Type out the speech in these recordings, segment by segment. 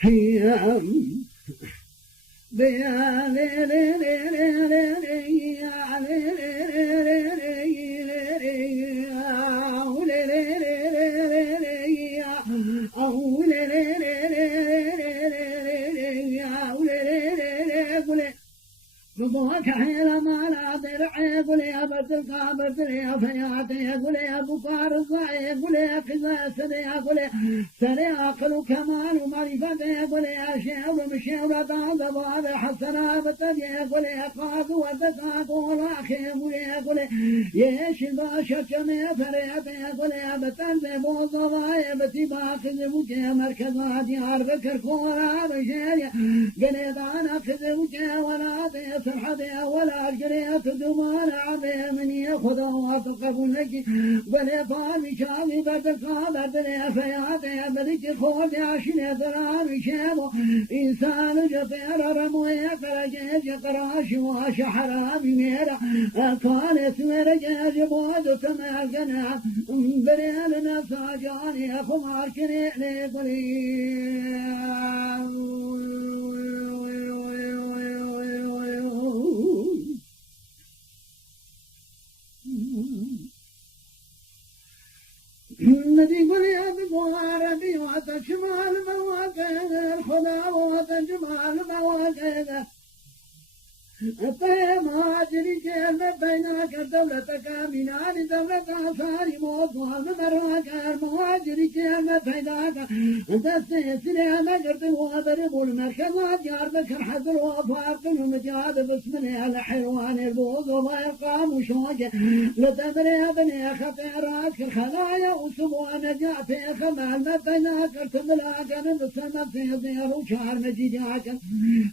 هي بضوك حيل ما لا درعي قل يا بدل قابل يا فياتي قل يا بكار الضعي قل يا قزا سري قل يا سري عقل وكمال ومعرفة قل يا شعر مشعر بعد بعض حسنا بتدي قل يا قاض وتساق ولاخي قل يا قل يا شباشة كمي فريتي قل يا بتنزي بوضواي بتباق زبوك يا مركزات يار بكر كورا بشيريا قل يا دانا خزبوك ولا فرحتي ولا القرية دمان عبي من ياخذ واتقبل لك بل طامي شامي بدقا بدل فياتي بدك خود عشنا درامي شامو إنسان جطير رموي فرجيج قراش واش حرامي ميرا كان سمرجيج بود تمع القناع بريالنا ساجاني أخو ماركني لقلي الذي قل يا بقوار بي وتشمال مواقع الخدا وتجمال مواقع الطيب هاجري كيف بينك دولتك منان دولة صاري موضوع مراك المهاجري كيف بينك تستيسري أنا قرد وضرب المركزات جار بكر حذر وفارق ومجاد بسم الله الحيوان البوض ويقام وشوجه لتدري ابني خطيرات الخلايا وسبوع نجاتي خمال مبينك ارتملاك من السماء في دير وشار مجيجاك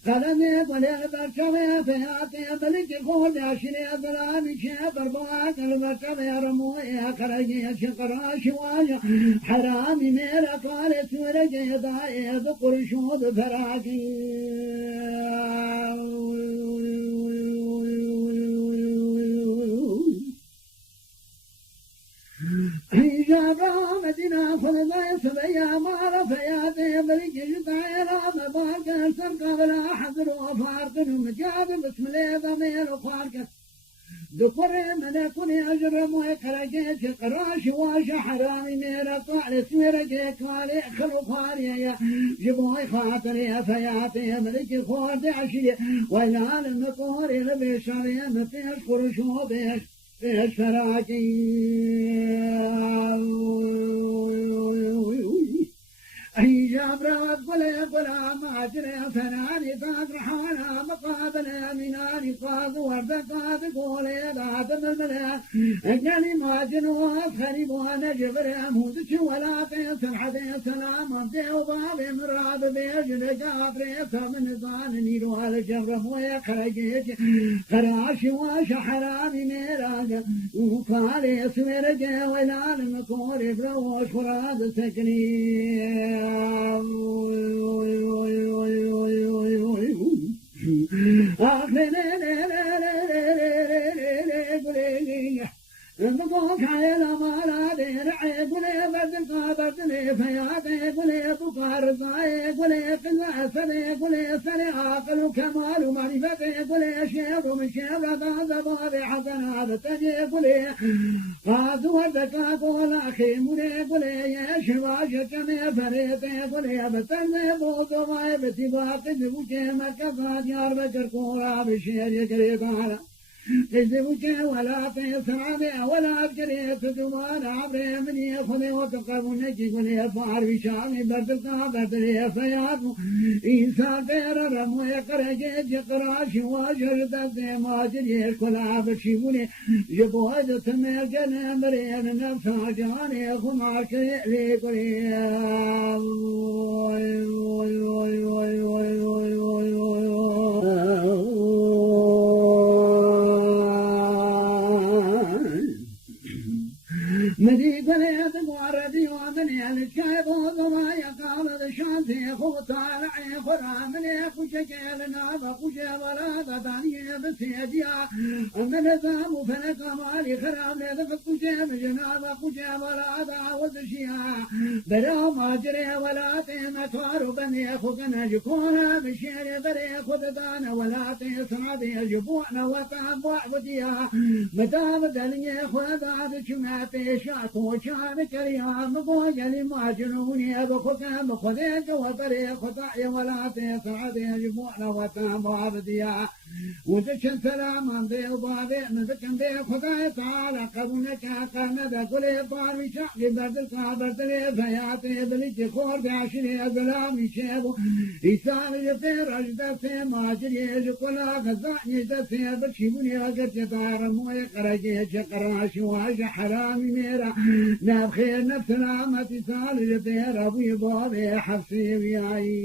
قلمي قلي برشوي فياتي ملك الخول عشري أبرامي شابر بواك المكتب يا رموي أخرجي شقرا شواجه حرامي ميرا قالت ورجي ضايا ذكر شوض فراكي جابا مدينة خلدا سبيا مارا فياتي ملك جطايرا مبارك سرقا بلا حذر وفارق ومجاد بسم الله ضمير وفارق ذكر ملكني أجرم ويكرجيك قراش واش حرامي ميرا طالس ورجيك والي خلو خاريا جبوي خاطري فياتي ملك خورد عشري ويلال المطوري لبيشاري مفيش قرشو بيش فيش فراكي أي جابرات قلا ماجري فناني تاقرحانا مقابل مناني قاض وردقات قولي بعد الملان أجلي ماجن وأفخري بوانا جبري أمودش ولا تيسر حدي سلام أمتي وبابي مراد بيجن جابري فمن ظان نيرو على جبر مويا خرجيك خراشي واش حرامي ميراج وقالي سميرجي ويلان مكوري بروش فراد سكني بقوك على ما درعي قولي بدل قابلني فياتي قولي بكار الضعي قولي قزا سري قولي سري عقل وكمال ومعرفتي قولي شيب ومن شيب هذا بابي حسنا بتجي قولي قاد وردك قول أخي مني قولي يا شباشة كمي فريتي قولي بتنزي بوض غايبتي باقي زبوكي مركزات يار بكر كورا بشير يجري طالع تزوج ولا تسرع ولا أبجري تدوان عبري من يخذ وتقب نجي ولي فار بشامي بردقا بدري فياض إنسان غير رمو يقرج يقراش واجر دد ماجري كل عبشي ولي جبوه تمجن أمرين نفس عجاني خمعك لي قلي مدي قليت قواردي ومني الشايب وضما يقال شانتي خوطالع خرا من كشكلنا بقوشة ولا دانية بسيديا من ذام فلك مالي خراب لذفت كشة مجنا بقوشة ولا دعوة شيا برا ما جري ولا تمتوار بني خوكنا جكونا بشير بري خود دانا ولا تسعدي جبوعنا وتعبوا وديا مدام دلني خود عاد شماتي شاكو شان كريم بوجل ما جنوني بخوكا بخذيك وبري خطايا ولا تسعدي جبوعنا وتعبوا وديا وتشن سلام عن ذي وبابي من ذكن ذي خطايا تعالى قبلك كان ذا كل بار شعبي بدل كابر فياتي بلتي خور عشري أزلامي شيبو إيسان يطير أجدسي ما جري كلها غزاني جدسي بشيبوني وقت يطار موي قرجي شقرا شواج حرامي ميرا ناب خير نفس العامة سال يطير أبوي بابي حفصي وياي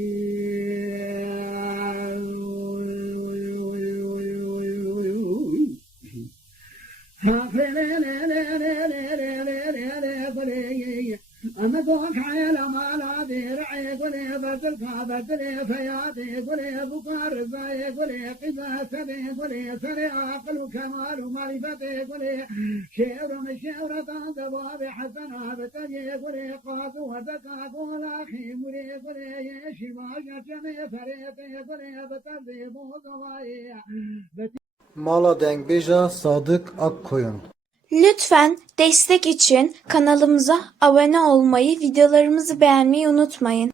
أمدوك حيلا مالا ديرعي قولي بدلك بدلي فياتي قولي بكار زاي قولي قذا سبي قولي سري عقل وكمال ومعرفتي قولي شعر من شعرة دباب حسنا بتجي قولي قاس وذكا قول أخي قولي قولي يشي ما جمي فريتي قولي بتزي بوضواي Mala Dengbej'a Sadık Akkoyun. Lütfen destek için kanalımıza abone olmayı, videolarımızı beğenmeyi unutmayın.